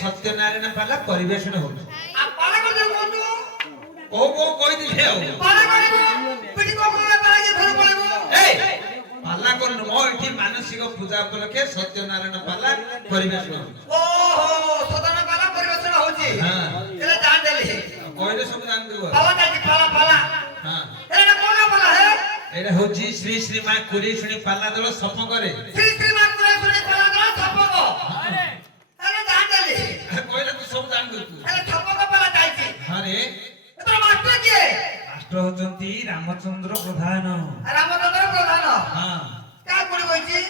सत्यनारायण पाला परिवेशन हो आ पाला को दे को कोई दिले हो पाला को पिटी को पाला के घर पड़ेगो ए पाला को मो इठी मानसिक पूजा उपलक्षे सत्यनारायण पाला परिवेशन ओहो सत्यनारायण पाला परिवेशन होची हां एले जान देली कोइले सब जान देबो पाला जाती पाला पाला हां एले कोना पाला है एले होची श्री श्री मां कुरी सुनी पाला दलो सप करे श्री श्री मां कुरी सुनी पाला दलो सप को अरे एले जान देली कोइले तू सब जान दे तू एले सप को पाला जाईची अरे एतो मास्टर के मास्टर होचंती रामचंद्र प्रधान हां का कोडी होईची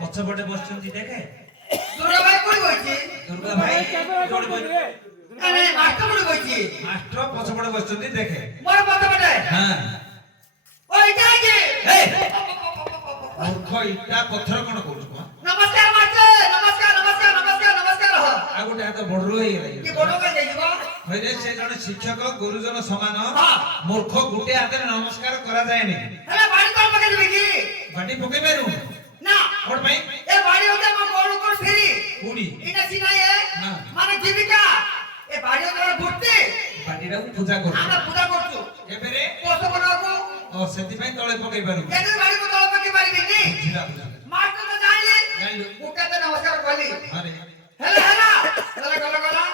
पछपटे बसचंती देखे दुर्गा भाई कोडी होईची दुर्गा भाई कोडी होई अरे मास्टर कोडी होईची मास्टर पछपटे बसचंती देखे मोर पछपटे हां ओई जागे ए मूर्ख इटा पत्थर कोन कोछ नमस्कार मास्टर नमस्कार नमस्कार नमस्कार नमस्कार आ गोटे हाथ बडरो हे गेलै की बडो का जाईबो होइरे से जने शिक्षक गुरुजन समान मूर्ख गुटे हाथ नमस्कार करा जाय नि हेला बाडी तो पके दिबे की बाडी पके बेरु ना कोड भाई ए बाडी होते म गोरु को फेरी कुडी इना सिना ए माने जीविका ए बाडी होते गुट्टी बाडी रा पूजा कर हम पूजा करछु एबेरे पोस बनाको ओ सेति भाई तळे पके बेरु केने बाडी को तळे पके बारी नी जिला मास्टर तो जाइले गुटे तो नमस्कार कहली अरे हेला हेला चला गला गला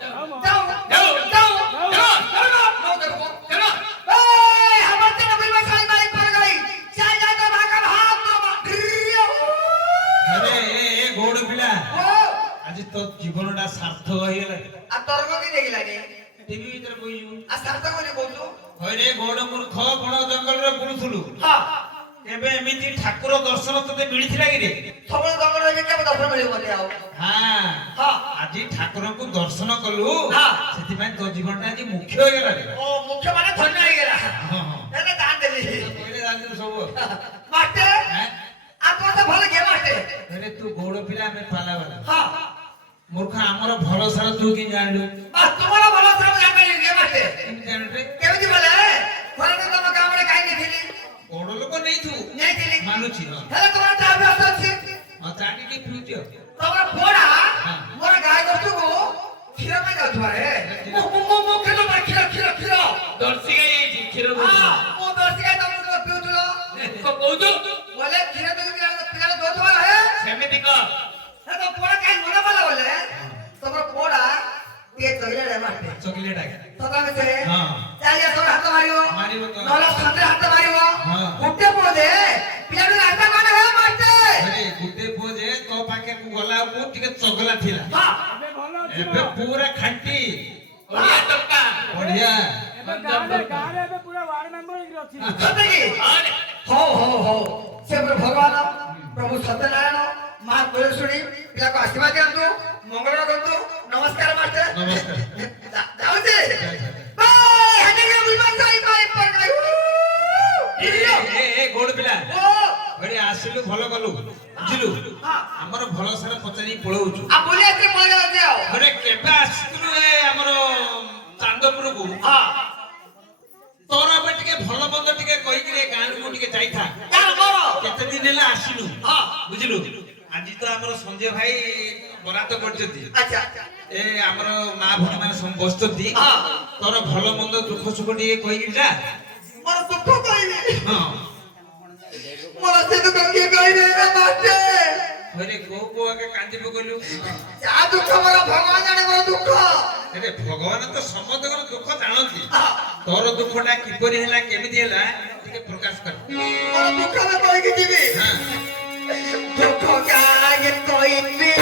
जाओ जाओ जाओ जाओ जाओ चलो ए हमर ते नबी में साई बाई पर गई चाय जा तो भागा भाग अरे ए गोड़ पिला आज तो जीवनटा सार्थक होई गेला आ तर्क की देगिला ने टीवी भीतर बोइयु आ सार्थक होले बोलतो होय रे गोड़ मूर्ख बण जंगल रे बुलुथुलु हां एबे एमिति ठाकुर दर्शन तते मिलिथिला कि रे सब जंगल रे केबे दर्शन मिलियो बोले आउ हां हां आज ठाकुर को दर्शन कलु हां सेति में तो जीवनटा आज मुख्य हो गेला रे ओ मुख्य माने धन्य हो गेला हां हां एने दान देली पहिले दान दे सब मास्टर आप तो भले के मास्टर अरे तू गोड़ पिला में पाला वाला हां मूर्ख हमर भरोसा तू कि जानलु आ तुम्हारा भरोसा जान पाइयो के मास्टर जान रे केबे बोले घरे तो तम काम रे काई देखिली गोड़ लोक नहीं थू नहीं दिली मानुची हां हेले तोरा चाबी अछि आ चाटी की फ्यूचर तोरा पोड़ा मोर गाय गोस्तु को खीर में जाउ छरे मो खेलो पर खीर खीर खीर दर्शी गाय खीर दो मो दर्शी गाय तुम को पिउतलो को कहू बोले खीर तो पिला दो छवा है सेमिति का हे तो पोड़ा काई मोरा वाला बोले तोरा पोड़ा के चॉकलेट है मारते चॉकलेट है तोरा में से हां चालिया तोरा हाथ मारियो तो नला संदे हाथ मारियो हां गुट्टे पोदे पिला रे हाथ कोन है मारते ଟିକେ ଚଗଲା ଥିଲା ହଁ ଏବେ ଭଲ ଅଛି ଏବେ ପୁରା ଖାଣ୍ଟି ଓଡ଼ିଆ ଟୋକା ବଢିଆ ଏବେ ଗାଁରେ ଏବେ ପୁରା ୱାର୍ଡ ମେମ୍ବର ହେଇକି ଅଛି ସତେ କି ହଉ ସେ ଭଗବାନ ପ୍ରଭୁ ସତ୍ୟନାରାୟଣ ମା ତୁଳସୀ ପିଲାକୁ ଆଶୀର୍ବାଦ ଦିଅନ୍ତୁ ମଙ୍ଗଳ କରନ୍ତୁ ନମସ୍କାର ମାଷ୍ଟର ନମସ୍କାର ଯାଉଛି ଗୋଡ ପିଲା ଏଠି ଆସିଲୁ ଭଲ କଲୁ ବୁଝିଲୁ ଆମର ଭଲ ସାରା ପଚାରିକି ପଳଉଛୁ ଘରେ କେବେ ଆସିଥିଲୁ ଏ ଆମର ଚାନ୍ଦପୁରକୁ ତୋର ଏବେ ଟିକେ ଭଲ ମନ୍ଦ ଟିକେ କହିକିରି ଗାଁକୁ ମୁଁ ଟିକେ ଯାଇଥା କେତେ ଦିନ ହେଲା ଆସିନୁ ବୁଝିଲୁ ଆଜି ତ ଆମର ସଞ୍ଜୟ ଭାଇ ବରାଦ କରିଛନ୍ତି ଏ ଆମର ମା ଭଉଣୀ ମାନେ ସବୁ ବସିଛନ୍ତି ତୋର ଭଲ ମନ୍ଦ ଦୁଃଖ ସୁଖ ଟିକେ କହିକିରି ଯା ମୋର ଦୁଃଖ କହିବି ହଁ ମୋର ସେ ଦୁଃଖ କିଏ କହିବେ ଘରେ କୋଉ କୋଉ ଆগে କାନ୍ଦି ପକଲୁ ଯାହା ଦୁଃଖ ମୋର ଭଗବାନ ଜାଣେ ମୋର ଦୁଃଖ ଆରେ ଭଗବାନ ତ ସମସ୍ତଙ୍କର ଦୁଃଖ ଜାଣନ୍ତି ତୋର ଦୁଃଖଟା କିପରି ହେଲା କେମିତି ହେଲା ଟିକେ ପ୍ରକାଶ କର ମୋର ଦୁଃଖ ମୁଁ କହିକି ଯିବି ହଁ ଦୁଃଖ କାହାକେ କହିବି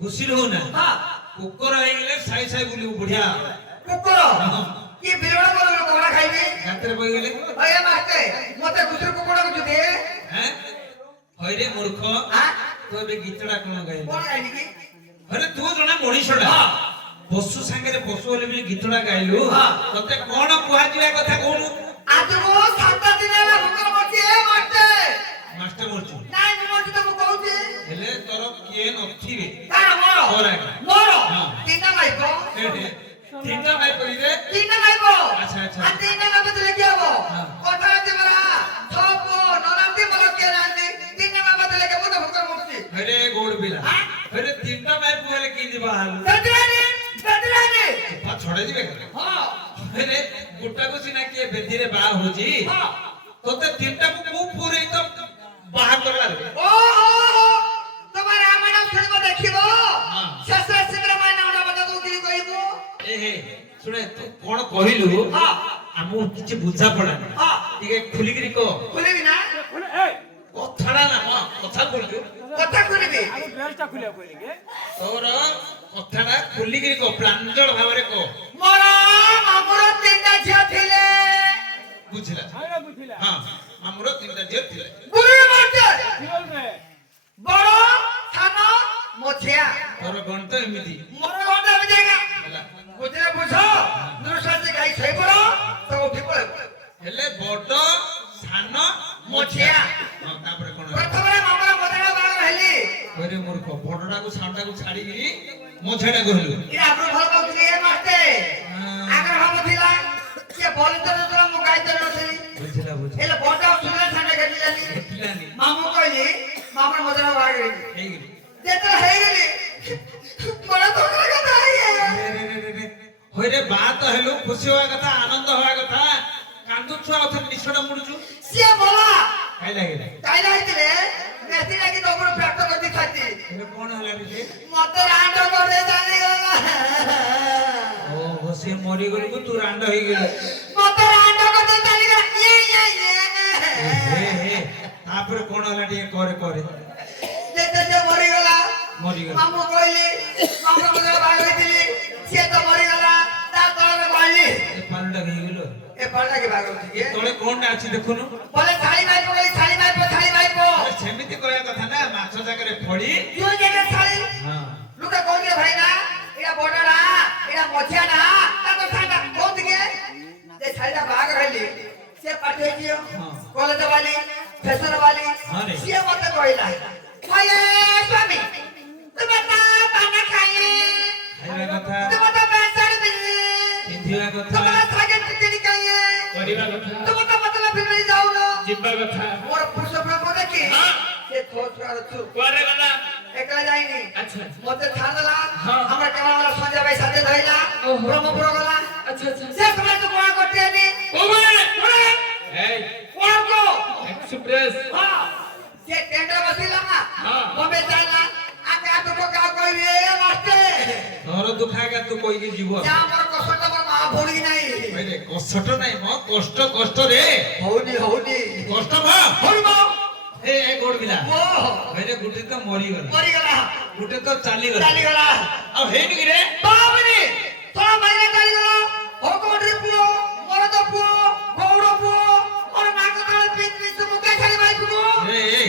ঘুষির হো না কুকুর হয়ে গেলে সাই সাই বুলিব বঢ়িয়া কুকুর কি বিরোধ করলো তোমরা খাইবে গাতরে বই গেলে আরে মাস্তে মতে গুছর কুকুর কো দে হ্যাঁ হইরে মূর্খ হ্যাঁ তো এবে গীতটা কোন গাইলি কোন গাইলি কি আরে তু জনা মଣିষটা পশু সাঙ্গরে পশু বলে বি গীতটা গাইলু ততে কোন কুয়া জিবা কথা কোনু আজ গো 7 দিন ହେଲା কুকুর মরছি এ মাস্তে মাস্টার মরছু নাই মরছি তো কହୁছি হেলে তোর কিয়ে নথিবে কার মর তোর মর হ্যাঁ তিনটা মাইকো তিনটা ভাই কইরে তিনটা মাইকো আচ্ছা আচ্ছা আর তিনটা মাইকো দিলে কি হবো কথা আছে বলা সব নরান্তি বলো কে জানি তিনটা মাইকো দিলে কে মতো কুকুর মরছি হরে গোড় বিলা হরে তিনটা ভাই বলে কি দিবা হাল বেদরানি পা ছড়ে দিবে হ্যাঁ হরে গুটা কো সিনা কে বেদিরে বা হোজি হ্যাঁ তোতে তিনটা কো পুরে তো বাহা করলা রে ও তোমার রামায়ণ শুনব দেখিব শেষ শেষ রামায়ণ না বলে তো কি কইব এ হে শুনে তু কোন কহিলু হ্যাঁ আমু কিছু বুঝা পড়া না হ্যাঁ ଟିକେ খুলিগিরি কো খুলিবি না এই কথাড়া না কথা বললু কথা খুলিবি আমি ড্রেসটা খুলে কইলি কে তোর কথাটা খুলিগিরি কো প্রাঞ্জল ভাବରେ কো মোর মামুর তিনটা ঝিଅ ଥିଲେ বুঝলা আরে বুঝিলা হ্যাঁ ଆମର ତିନଟା ଝିଅ ଥିଲେ গুরু মাস্টার কি বলবে বড় সান মঝিয়া তোর গণিত এମିତି মোর গন্ডা বিজেগা ହେଲା বুঝলে বুঝো দুরসাতে গাই ছই পড়ো তো উঠি পড়ে ହେଲେ ବଡ ସାନ মঝিয়া ହଁ ତାପରେ କଣ প্রথমে মামুর মধ্যে বাগর হেলি কইরে মূর্খ বড়টাକୁ ସାନଟାକୁ ଛାଡିକି ମଝିଟା କହିଲୁ ইরা আপনি ভালো পাউছিলি এ মাস্টার আগে ভাবছিলা যে বলতে তোরা মু গাইতে নছিলি ବୁଝିଲା ବୁଝିଲା এলে বড়টা শুনলে ঠান্ডা কাটি জানি ପିଲାନି মামু কইলি মামুর মধ্যে বাগর হেলি ହେଇଗଲି যেতে হয়ে গেলি বড় তোর কথা হইরে বাত হেলু খুশি হওয়া কথা আনন্দ হওয়া কথা কান্দুছু আর অথর নিশটা মুড়ুছু সে বলা কাই লাগিলা কাই লাইছিলে মেসি লাগি তো উপর ফ্যাক্ট করতে খাতি এটা কোন হলা বিজে মতে রান্ড করে জানি গলা ও বসে মরি গলি তু রান্ড হই গলি মতে রান্ড করতে জানি গলা হে হে তারপরে কোন হলা টিকে করে করে যেতে যে মরি গলা মরি গলি মামু কইলি মামু মধ্যে ভাগ হইছিলি সে তো মরি গলা তা তলে কইলি এ পালটা গই গলো এ পাল্টা কি ভাগ হইছি কে তলে কোনটা আছে দেখুন বলে থালি মাইপো গলি থালি মাইপো সেমিতি কয়া কথা না মাছ জায়গায় ফড়ি তুই যেতে থালি হ্যাঁ লুকা কইলে ভাই না এটা বড়রা এটা মঝিয়া না তা তো ঠান্ডা কোন দিকে যে ছাইটা ভাগ হইলি সে পাঠিয়ে দিও কলেজে বালি फैशन वाली हाँ रे। ये मत कहला ओए स्वामी तुम ना पाना खाए ଖାଇବା କଥା तुम तो पैसा दे ପିନ୍ଧିବା କଥା तुम्हारा सागे टिकट खाए କରିବା କଥା तुम तो मतलब फिर नहीं जाओ ना ଯିବା କଥା मोर पुरुष प्रभु देखी हाँ। ये थोड़ा छु କୁଆଡେ ଗଲା एकला जाइनी ଆଚ୍ଛା मते छाड़ला हाँ। हमरा केवल वाला संजय भाई साथे धइला ओहो। ब्रह्मपुर गला ଆଚ୍ଛା ଆଚ୍ଛା से समय तो कोण करते नी ଓବେ ଏଇ कोण को ଏକ୍ସପ୍ରେସ हां से टेंडर बसिला ना हाँ। बम्बे जाइला आका तो को का कहबे मास्टर ତୋର ଦୁଃଖାଗା ତୁ କହିକି ଯିବ जा हमर कसट मोर मा भोड़ी नहीं କହିଲେ କଷ୍ଟ ନାହିଁ ମ କଷ୍ଟ କଷ୍ଟ ରେ होनी କଷ୍ଟ ଭ होई बा ଏ ଗୋଡ ବିଲା ओ କହିଲେ ଗୋଟେ ତ ମରିଗଲା मरी गला ଗୋଟେ ତ ଚାଲିଗଲା चाली गला ଆଉ ହେଇନି କି ରେ बाबरी तोरा माइने चाली गला हो कोडरी पुओ मोर तो पुओ गौड़ पुओ और नाक तले पिन पिन मुके खाली भाई पुओ ଏ ଏ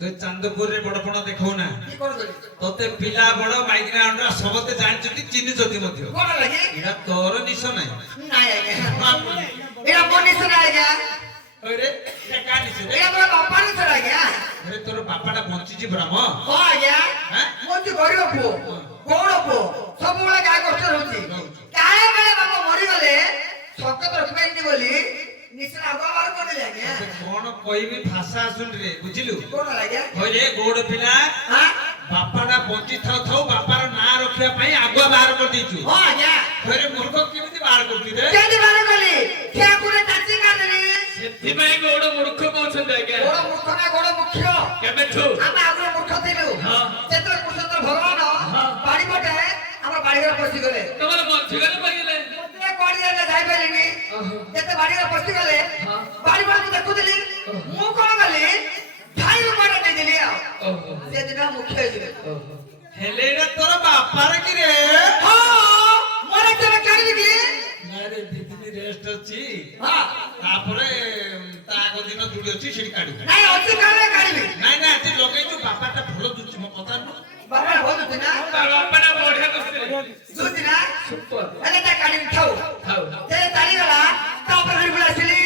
ତୁ ଚାନ୍ଦପୁରରେ ବଡପଣ ଦେଖାଉ ନା की कोन गली ତତେ ପିଲା ବଡ ମାଇକିନା ଆଣ୍ଡା ସମସ୍ତେ ଜାଣିଛନ୍ତି ଚିହ୍ନିଛନ୍ତି ମଧ୍ୟ कोन लगी ଏଇଟା ତୋର ନିଶ ନାହିଁ नहीं आएगा एरा मोनी से आएगा ଅରେ ଏଟା କା ନିଶ ରେ एरा तोरा बापा ने से आएगा अरे तोर बापाटा बंचिची ब्रह्म हो आएगा हैं? मोती गरीब पुओ गौड़ पुओ सब बेले गाय कष्ट होची काहे बेले बापा मरी गले संकट रखबाइनी बोली निश्चय आगो बार कोन लागे कोण କହିବି ଭାଷା ଆସୁନି ରେ ବୁଝିଲୁ कोन लागे କହିଲେ ଗୋଡ ପିଲା हां ବାପାଟା ବଞ୍ଚି ଥାଉ ଥାଉ ବାପାର ନାଁ ରଖିବା ପାଇଁ ଆଗୁଆ ବାହାର କରିଦେଇଛୁ हो आएगा ଘରେ ମୂର୍ଖ କେମିତି ବାହାର କରୁଛୁ ରେ କେନ୍ତି ବାହାର କଲି କିଆ କୁରେ ଚାଚି କାଦେଲି ସେଥିପାଇଁ ଗୋଡ ମୂର୍ଖ କହୁଛନ୍ତି ଆଜ୍ଞା ଗୋଡ଼ ମୂର୍ଖ ନା ଗୋଡ଼ ମୁଖ୍ୟ କେବେଠୁ ଆମେ ଆଗରୁ ମୂର୍ଖ ଥିଲୁ ହଁ। ଯେତେବେଳେ କୃଷ୍ଣଚନ୍ଦ୍ର ଭଗବାନ ହଁ। ବାଡ଼ି ପଟେ ଆମ ବାଡ଼ି ଘରେ ପଶିଗଲେ ତମର ବଞ୍ଚିଗଲେ ପାଇଗଲେ ମତେ କୁଆଡେ ଯାଇଲେ ଯାଇପାରିଲିନି ଯେତେ ବାଡ଼ି ଘରେ ପଶିଗଲେ ହଁ। ବାଡ଼ି ପଟେ ମୁଁ ଦେଖୁଥିଲି ମୁଁ କଣ କଲି ଧାଇରୁ କୁଆଡେ ଦେଇଦେଲି ଆଉ ଓହୋ ସେଦିନ ମୁଖ୍ୟ ହେଇଯିବେ ଓହୋ ହେଲେ ଏଇଟା ତୋର ବାପାର କି ରେ ହଁ ମୋର କେବେ କାଢିବି କି ନାଇଁ ରେ ଦି ଦିନ ରେଷ୍ଟ ଅଛି ହଁ ତାପରେ ତା ଆଗ ଦିନ ଯୋଉଠି ଅଛି ସେଠି କାଢିବୁ ନାଇଁ ଅଛି କାଳେ କାଢିବି ନାଇଁ ନାଇଁ ଆଜି ଲଗେଇଛୁ ବାପାଟା ଭଲ ଦୁଛି ମୋ କଥା ନୁହଁ ବାବା ବହୁତ ନା ତା ବାପାଟା ବଢିଆ କରିଥିଲେ ଦୁଛି ନା ସୁପର ହେଲେ ତା କାଢିବି ଥାଉ ଥାଉ ସେ ଚାଲିଗଲା ତାପରେ ଘରକୁ ଆସିଲି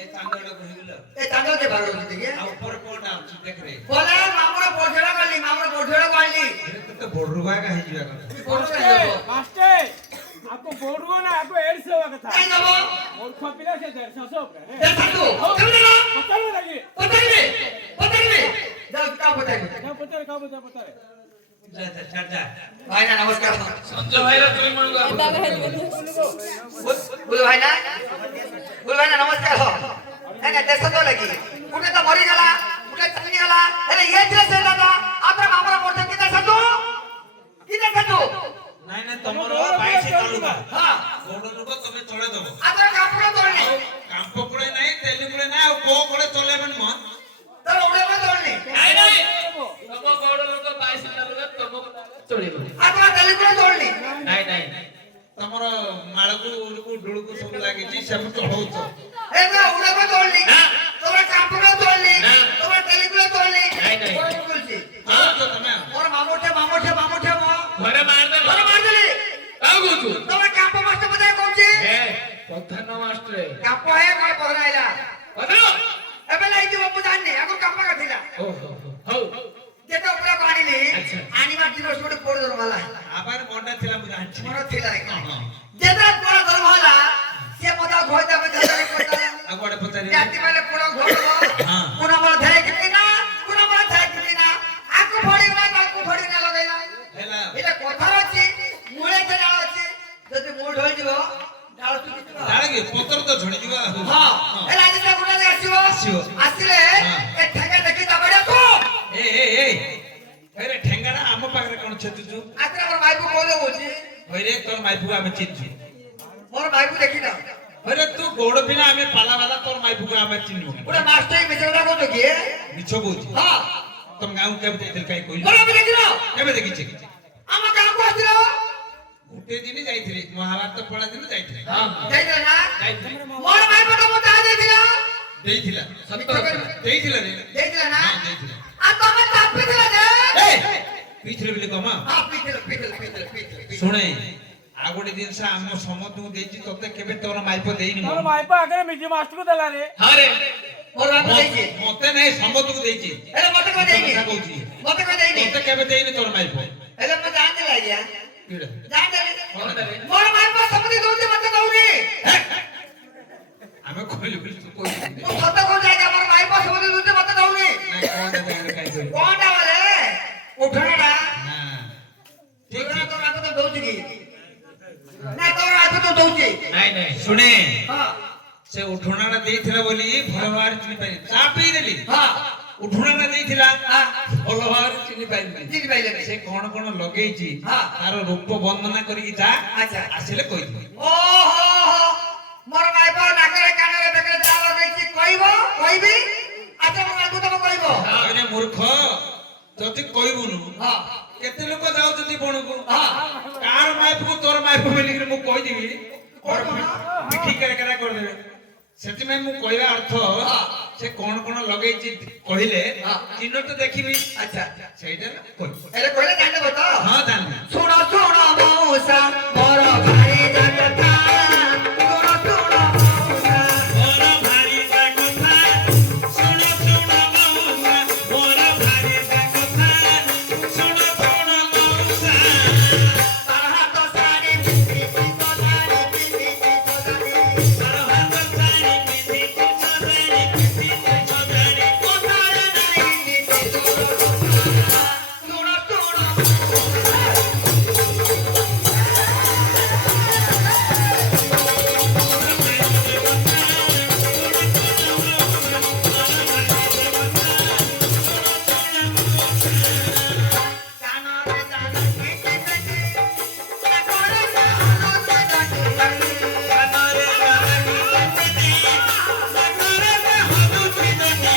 ଏ ଚାନ୍ଦଟା କହିବିଲ ଏ ଚାନ୍ଦ ଯେ ଭାଗ କରୁଛି କି ଆଉ ଉପରେ କଣଟା ଅଛି ଦେଖ ରେ ବୋଲେ ମାମୁର ପଢେଳ ଗଲି ମାମୁର ପଢେଳ ଗଲି ତତେ ବଡରୁ ବାଗା ହେଇଯିବା କଥା ମାଷ୍ଟେ आपको बोर्डो ना आपको 150 का था କାଇଁ ଦବ मूर्ख पिला से 150 ऊपर है ଦେଖନ୍ତୁ କେମିତି ନା पता लगी ପଚାରିବେ ଯାଉ କା ପଚାରିବେ क्या पता रे ଯା ଯା ଛାଡ ଯା ଭାଇନା ନମସ୍କାର ସଞ୍ଜୟ ଭାଇର ଦୁଇ ମଣକୁ ବୁଲ ଭାଇନା ନମସ୍କାର हो ହେନେ ଦେଶ ତ ଲାଗି ଗୋଟେ ତ ମରି ଗଲା ଗୋଟେ ଚାଲି ଗଲା ହେଲେ ଇଏ ଥିଲେ ସେ ଦାଦା ଆମର ମାମୁର ପଢେ କି ଦେଖନ୍ତୁ ନାଇଁ ନାଇଁ ତମର ବାଇଶ ଚାଲୁକା ହଁ ଗୋଡ ଲୋକ ତମେ ଚଳେ ଦବ ଆମର କାପଡ଼ ତୋଳନି କାମ୍ପ କୁଳେ ନାହିଁ ତେଲି କୁଳେ ନାହିଁ ଆଉ କୋଉ କୁଳେ ଚଲେଇବେନି ମ ତ ଉଡେବ ତୋଳନି ନାଇଁ ନାଇଁ ତମ ଗୋଡ ଲୋକ 22 ଚାଲୁକା ତମ ଚଳିବ ଆପଣ ତେଲି କୁଳେ ତୋଳନି ନାଇଁ ନାଇଁ ତମର ମାଳକୁ ଡୁଳୁକୁ ସବୁ ଲାଗିଛି ସବୁ ଚଢଉଛ ଏବେ ଉଡେବ ତୋଳନି ନା। ତୋର କାପଡ଼ ତୋଳନି ନା। ତୋର ତେଲି କୁଳେ ତୋଳନି ନାଇଁ, ନାଇଁ। କୋଣ ବୁଲଛି ଚଳଉଛ ତମେ ମୋର ମାମୁଠେ ମୋ ଘରେ ମାରଦେ ଘରେ ମାରିଦେଲି ଆଉ କହୁଛୁ ତମେ କାପ ମାଷ୍ଟ ପଦେ କହୁଛି ଏ ପ୍ରଧାନ ମାଷ୍ଟର କାପ ହେ କଣ ପଦରାଇଲା ପ୍ରଧାନ ଏବେ ଲାଗିଯିବ ମୁଁ ଜାଣିନି ଆଗରୁ କାପ କାଟିଲା ଓହୋ ହଉ ଯେତେ ଉପରେ ଆଣିଲି ଆଚ୍ଛା। ଆଣିବା ଦିବସ ଗୋଟେ ପୋଡ଼ ଧର୍ମ ହେଲା ଆবার ମଣ୍ଡା ଥିଲା ମୁଁ ଜାଣିଛି ମୋର ଥିଲା ହଁ। ଯେତେ ପୋଡ଼ ଧର୍ମ ହେଲା ସେ ମତେ ଘର ଦେବେ ଯେତେ ପୋଡ଼ ଆଉ କୁଆଡେ ପଚାରିବେ ଜାତି ମାନେ ପୋଡ଼ ଘର ହଁ। ପୁରା ମୋର ଧାଇ କିନି ନା ପୁରା ମୋର ଧାଇ କିନି ନା ଆକୁ ଫଡ଼ି ନା ତାକୁ ଫଡ଼ି ନା ଲଗେଇଲା ହେଲା এটা কথা আছে মূলে যে ডাল আছে যদি মূল হয়ে যাব ডাল তুলিଯିବ ଜାଣିକି ପତ୍ର ତ ଝଡ଼ିଯିବ ଆଉ। ହଁ ହଁ। ଏ ରାଜା ଗୁଣରେ ଆସିବ ଆସିବ। ଆସିଲେ ହଁ। ଏ ଠେଙ୍ଗା ଦେଖି ତାପରେ ତୁ ଏ ଏରେ ଠେଙ୍ଗାରା ଆମ ପାଖରେ କଣ ଛେଚୁଛୁ ଆତରେ ଆମର ଭାଇକୁ ବୋଲ ହଉଛି ହଇରେ ତୋର ମାଇପୁକୁ ଆମେ ଚିହ୍ନିଛୁ ମୋର ଭାଇକୁ ଦେଖି ନା ହଇରେ ତୁ ଗୋଡ ପିଲା ଆମେ ପାଲା ବାଲା ତୋର ମାଇପୁକୁ ଆମେ ଚିହ୍ନିବୁ ଗୋଟେ ମାଷ୍ଟର ମିଛଟା କହୁଛ କି ମିଛ କହୁଛି ହଁ ତମ ଗାଁକୁ କେବେ ଯାଇଥିଲି କାହିଁ କହିଲୁ ବୋଲ ବି ଦେଖିଲ କେବେ ଦେଖିଛି ଆମ ଗାଁକୁ ଆସିଲ ଗୋଟେ ଦିନ ଯାଇଥିଲି ମହାଭାରତ ପଳା ଦିନ ଯାଇଥିଲି ହଁ ଯାଇଥିଲ ନା ଯାଇଥିଲି ମୋର ଭାଇ ପଟ ମୁଁ ତାହା ଦେଇଥିଲ ଦେଇଥିଲା ସତ କଥା ଦେଇଥିଲା ରେ ଦେଇଥିଲ ନା ହଁ ଦେଇଥିଲା ଆଉ ତମେ ତାପିଥିଲ ଯେ ଏ ପିଇଥିଲେ ବୋଲି କମା ହଁ ପିଥିଲ ଶୁଣେ ଆଉ ଗୋଟେ ଜିନିଷ ଆମ ସମସ୍ତଙ୍କୁ ଦେଇଛି ତତେ କେବେ ତୋର ମାଇପ ଦେଇନି ତୋର ମୁଁ। ମାଇପ ଆଗରେ ମିଜି ମାଷ୍ଟରକୁ ଦେଲା ରେ ହରେ ମୋର ବାପ ଦେଇଛି ମତେ ନାଇଁ ସମସ୍ତଙ୍କୁ ଦେଇଛି। ହେଲେ ମତେ କଣ ଦେଇନି କଥା କହୁଛି ମତେ କଣ ଦେଇନି ତତେ କେବେ ଦେଇନି ତୋର ମାଇପ। ହେଲେ ମୁଁ ଜାଣିଥିଲି ଆଜ୍ଞା କିଟା? ଜାଣିଥିଲି କଣ ଦେବେ? ମୋର ମାଇପ ସମତି ଦଉଛି ମତେ ଦଉନି ଆମେ କହିଲୁ ବୋଲି ତୁ କହିଲୁ। ମୁଁ ସତ କହୁଛି ଆଜ୍ଞା ମୋର ମାଇପ ସମତି ଦଉଛି ମତେ ଦଉନି ନାଇଁ କଣ ଦେବେ ଆମେ କାଇଁ କହିଲୁ? କଣଟା ବୋଲେ ଉଠଣଟା ନା ଠିକ ଠିକ ଠିକ। ତୋର ମାଇପ ତ ଦଉଛି କି ନା ତୋର ମାଇପ ତ ଦଉଛି ନାଇଁ ନାଇଁ ଶୁଣେ ହଁ ସେ ଉଠୁଣାଟା ଦେଇଥିଲା ବୋଲି ଭଲ ଭାବରେ ଚିନି ପାଇଲି। ଚା ପିଇଦେଲି ହଁ ଉଠୁଣାଟା ଦେଇଥିଲା ହଁ ଭଲ ଭାବରେ ଚିନି ପାଇଲି। ଚିନି ପାଇଲେନି ସେ କଣ କଣ ଲଗେଇଛି ହଁ। ତାର ରୂପ ବର୍ଣ୍ଣନା କରିକି ଯା ଆଚ୍ଛା। ଆସିଲେ କହିଦେବି। ଓହୋ ମୋର ମାଇପ ନାକରେ କାନରେ ବେକରେ ଚା ଲଗେଇଛି କହିବ କହିବି ଆଚ୍ଛା ମୋ ମାଇପ ତମ କହିବ ଆରେ ମୂର୍ଖ ଯଦି କହିବୁନୁ ହଁ କେତେ ଲୋକ ଯାଉଛନ୍ତି ବଣକୁ ହଁ କାହାର ମାଇପକୁ ତୋର ମାଇପ ବୋଲିକିରି ମୁଁ କହିଦେବି ପିଠି କେରା କରିଦେବେ। ସେଥିପାଇଁ ମୁଁ କହିବା ଅର୍ଥ ସେ କଣ କଣ ଲଗେଇଛି କହିଲେ ଚିହ୍ନଟ ଦେଖିବି। ଆଚ୍ଛା ସେଇଟା କହିବି। ହେଲେ କହିଲେ ଜାଣିଦେବ ତ ହଁ ଜାଣିବି। ଶୁଣ ଶୁଣ ମଉସା ମୋର ଭାଇ କଥା ଶୁଣ ଶୁଣ ମଉସା ମୋର ଭାରିଟା କଥା ଶୁଣ ଶୁଣ ମଉସା ମୋର ଭାରିଟା କଥା ଶୁଣ ଶୁଣ ମଉସା। ତାର ହାତ ଶାଢ଼ୀ ପିନ୍ଧିଛି ସଦାଣି ପିନ୍ଧିଛି ସଦାଣି ତାର ହାତ ଶାଢ଼ୀ ପିନ୍ଧିଛି ସଦାଣି ପିନ୍ଧିଛି ସଦାଣି କୋଠାରେ ନାହିଁ ନିଶି ଦୂର ଶୁଣ ଶୁଣ କାନରେ ଜାନ ପିଟି ପିଟି ନାକରେ କାନ ଚିହ୍ନଟି କାନରେ କାନଟି ପିନ୍ଧିଛି ନାକରେ ହଲୁଛି ନଦୀ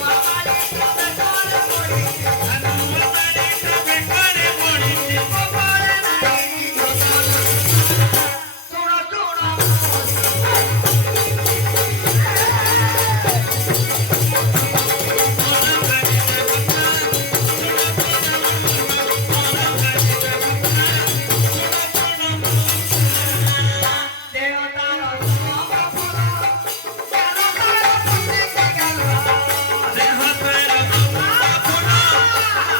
ମାମାଲି ତୋତେ ତୋରେ ପଡ଼ିଛି ହନୁମାନଟା ବେକରେ ପଡ଼ିଛି କୋଠାରେ ନାହିଁ ନିଶି ଶୁଣ ଶୁଣ ଦେହ ତାର ସମ ଫୁଲ କାନ ତାର ଫୁଟିଛି ଗାଲୁଆ ଦେହ ତାର ଅମୃତ ଫୁଲ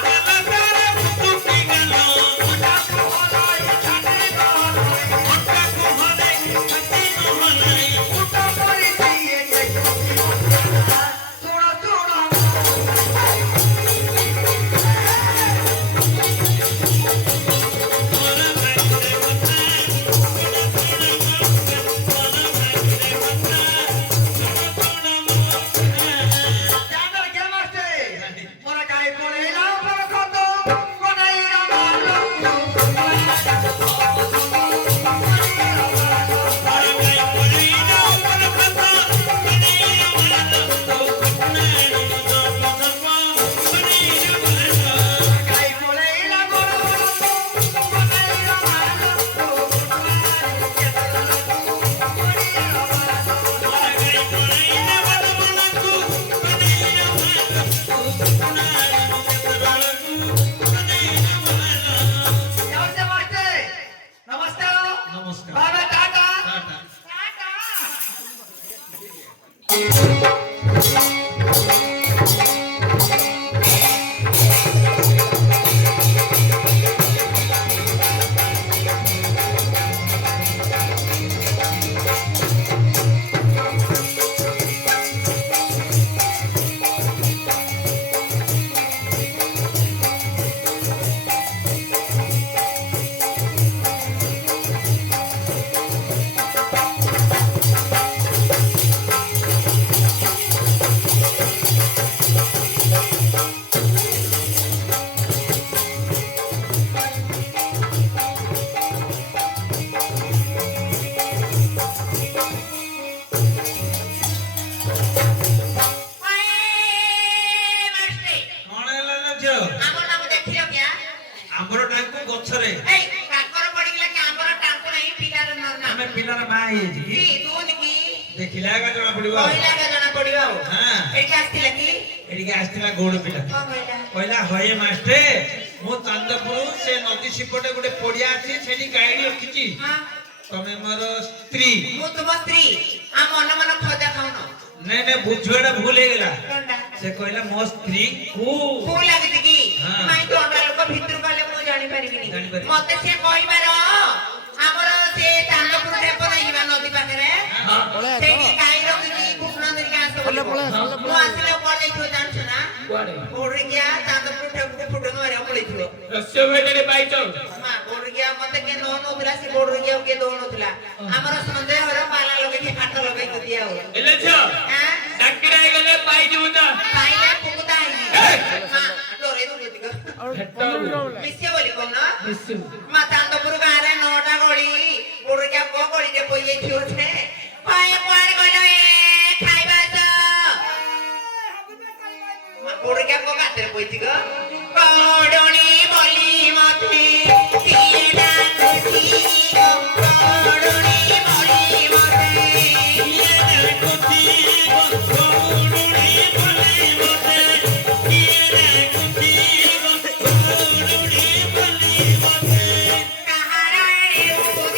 କାନ ତାର ଫୁଟି ଗେଲ ମୁଣ୍ଡକୁ ହଲାଇ ଛାତି ଗହଲାଇ ଅଣ୍ଟାକୁ ହଲେଇ ଛାତିକୁ ହଲେଇ ମୁଣ୍ଡ କରିଛି ଏ ଶୁଣ ଶୁଣ ମୋର ଭାଇରେ କଥା ଶୁଣ ଶୁଣ ମଉସା ମୋର ଭାଇରେ କଥା ଶୁଣ ଶୁଣ ମଉସା। ଜାନର କେ ମାସେ ମୋର ଗାଈ ପଳେଇଲା ମୋର ଖତ କୋନେଇର ମାଲ ଗାଈ ପଳେଇଲା ମୋର କୋନେଇର ମାଲ नमस्ते मास्टर नमस्कार नमस्कार। बाबा टाटा टाटा। टाटा କଣ ହେଲା ନା ଝିଅ? ଆମର ଟାଙ୍କୁ ଗଛରେ ଆମେ ପିଲାର ମା ହେଇଯାଇଛି କି ଦେଖିଲା ଏକା ଜଣା ପଡିବ ଆଉ। ହଁ ଏଠିକି ଆସିଥିଲା ଗୋଡ ପିଲା କହିଲା ହଏ ମାଷ୍ଟେ ମୁଁ ଚାନ୍ଦପୁର ସେ ନଦୀ ସେପଟେ ଗୋଟେ ପଡିଆ ଅଛି ସେଠି ଗାଈ ରଖିଛି ତମେ ମୋର ସ୍ତ୍ରୀ ମୁଁ ତୁମ ସ୍ତ୍ରୀ ଆମ ମନ ମନ ଖୋଜା ଖାଉନ ନାଇଁ ନାଇଁ ବୁଝିବାଟା ଭୁଲ ହେଇଗଲା କଣଟା ସେ କହିଲା ମୋ ସ୍ତ୍ରୀ କୋଉ ଲାଗୁଛି କି ହଁ। ମାଇଁ ଦଣ୍ଡା ଲୋକ ଭିତରୁ ଗଲେ ମୁଁ ଜାଣିପାରିବିନି ଜାଣିପାରିବି। ମତେ ସେ କହିବାର ଆମର ସେ ଚାନ୍ଦପୁର ଢେପ ରହିବା ନଦୀ ପାଖରେ ସେଇଠି ଗାଈ ରଖିଛି କୃଷ୍ଣ ଧରିକି ଆସ ବୋଲି ମୁଁ ଆସିଲେ ପଳେଇଥିବ ଜାଣିଛୁ ନା କୁଆଡେ ବୋଡିକିଆ ଚାନ୍ଦପୁର ଢେପକୁ ଫୁଟନ ମାରିବାକୁ ପଳେଇଥିବ ରସ୍ୟ ଭେଟରେ ପାଇଛ ମା ବୋଡିକିଆ ମତେ କିଏ ନଉନଥିଲା ସେ ବୋଡିକିଆ କିଏ ଦଉନଥିଲା ଆମର ସଞ୍ଜୟ ଘର ପାଲା ଲଗେଇକି ହାଟ ଲଗେଇକି ଦିଆ ହୁଏ ହେଲେ ଝିଅ ଡାକିରା ହେଇଗଲେ ପାଇଯିବୁ ତ ପାଇଲେ ପୁକୁତା ହେଇନି ମା ଡରେଇ ଦଉଛନ୍ତି ମିଶିବ ବୋଲି କହୁନ ମା ଚାନ୍ଦପୁର ଗାଁରେ 9ଟା ଗଳି ବୋଡିକିଆ କୋ ଗଳିରେ ପଇ ଯାଇଥିବ ସେ ପାଏ କୁଆଡେ କହିଲ ଏ ଖାଇବା ତ ମା ବୋଡିକିଆ କୋ ଗାତରେ ପଇଛି ଗ